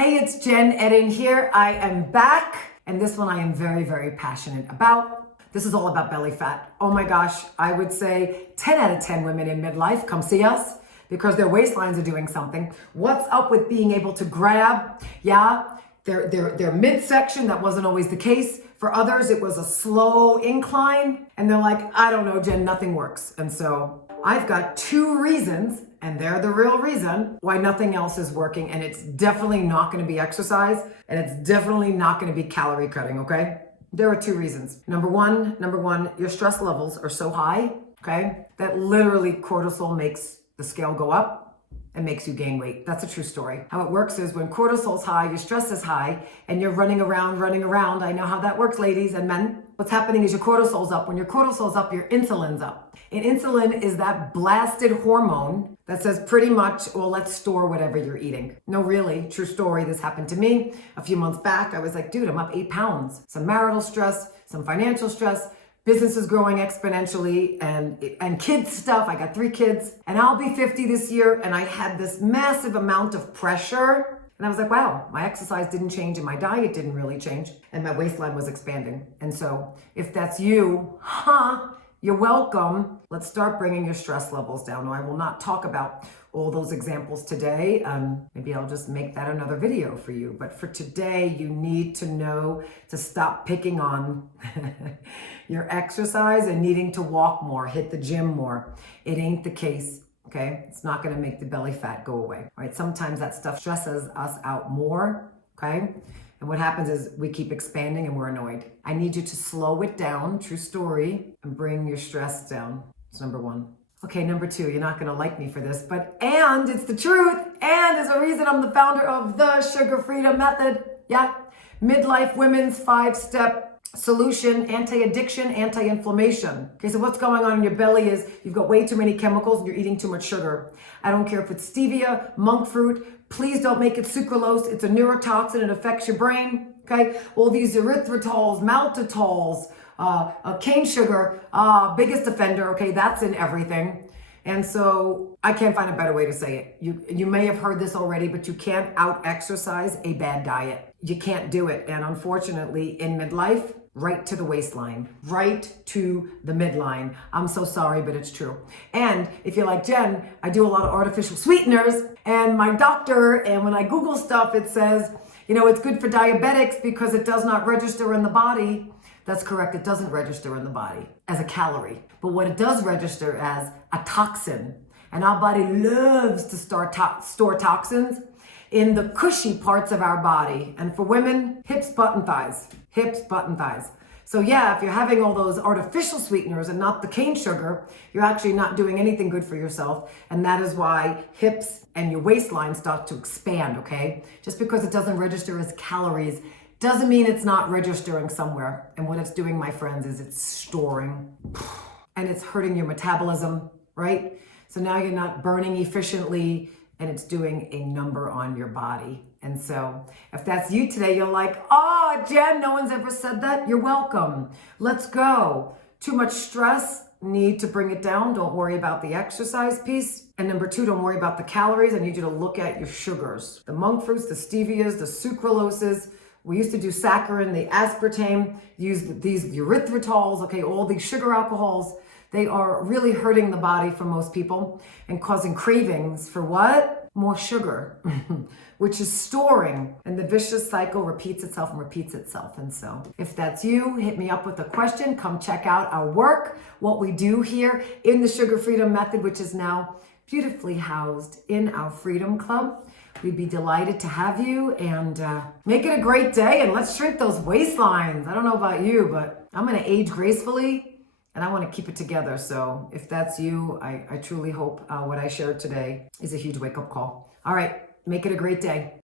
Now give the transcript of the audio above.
Hey, it's Jen Edding here. I am back, and this one I am very, very passionate about. This is all about belly fat. Oh my gosh, I would say 10 out of 10 women in midlife come see us because their waistlines are doing something. What's up with being able to grab, their midsection? That wasn't always the case. For others, it was a slow incline, and they're like, I don't know, Jen, nothing works. And so I've got 2 reasons, and they're the real reason why nothing else is working, and it's definitely not gonna be exercise, and it's definitely not gonna be calorie cutting, okay? There are 2 reasons. Number one, your stress levels are so high, okay, that literally cortisol makes the scale go up and makes you gain weight. That's a true story. How it works is when cortisol's high, your stress is high, and you're running around. I know how that works, ladies and men. What's happening is your cortisol's up. When your cortisol's up, your insulin's up. And insulin is that blasted hormone that says pretty much, well, let's store whatever you're eating. No, really, true story. This happened to me a few months back. I was like, dude, I'm up 8 pounds. Some marital stress, some financial stress, business is growing exponentially, and kids stuff. I got 3 kids, and I'll be 50 this year, and I had this massive amount of pressure. And I was like, wow, my exercise didn't change and my diet didn't really change, and my waistline was expanding. And so if that's you, you're welcome. Let's start bringing your stress levels down. No, I will not talk about all those examples today. Maybe I'll just make that another video for you. But for today, you need to know to stop picking on your exercise and needing to walk more, hit the gym more. It ain't the case, okay? It's not gonna make the belly fat go away, all right? Sometimes that stuff stresses us out more, okay? And what happens is we keep expanding and we're annoyed. I need you to slow it down, true story, and bring your stress down. It's number 1. Okay, number 2, you're not gonna like me for this, and it's the truth, and there's a reason I'm the founder of the Sugar Freedom Method. Yeah, midlife women's 5-step solution, anti-addiction, anti-inflammation. Okay, so what's going on in your belly is you've got way too many chemicals and you're eating too much sugar. I don't care if it's stevia, monk fruit, please don't make it sucralose. It's a neurotoxin, it affects your brain, okay? All these erythritols, maltitols, cane sugar, biggest offender, okay, that's in everything. And so I can't find a better way to say it. You may have heard this already, but you can't out-exercise a bad diet. You can't do it. And unfortunately, in midlife, right to the waistline, right to the midline. I'm so sorry, but it's true. And if you're like, Jen, I do a lot of artificial sweeteners, and my doctor, and when I Google stuff, it says, you know, it's good for diabetics because it does not register in the body. That's correct. It doesn't register in the body as a calorie. But what it does register as a toxin. And our body loves to store toxins in the cushy parts of our body. And for women, hips, butt, and thighs. Hips, butt, and thighs. So yeah, if you're having all those artificial sweeteners and not the cane sugar, you're actually not doing anything good for yourself. And that is why hips and your waistline start to expand, okay? Just because it doesn't register as calories doesn't mean it's not registering somewhere. And what it's doing, my friends, is it's storing. And it's hurting your metabolism, right? So now you're not burning efficiently, and it's doing a number on your body. And so if that's you today, you're like, oh, Jen, no one's ever said that. You're welcome. Let's go. Too much stress, need to bring it down. Don't worry about the exercise piece. And number 2, don't worry about the calories. I need you to look at your sugars. The monk fruits, the stevias, the sucraloses. We used to do saccharin, the aspartame, use these erythritols, okay, all these sugar alcohols. They are really hurting the body for most people and causing cravings for what? More sugar, which is storing. And the vicious cycle repeats itself and repeats itself. And so if that's you, hit me up with a question. Come check out our work, what we do here in the Sugar Freedom Method, which is now beautifully housed in our Freedom Club. We'd be delighted to have you, and make it a great day, and let's shrink those waistlines. I don't know about you, but I'm gonna age gracefully, and I wanna keep it together. So if that's you, I truly hope what I shared today is a huge wake-up call. All right, make it a great day.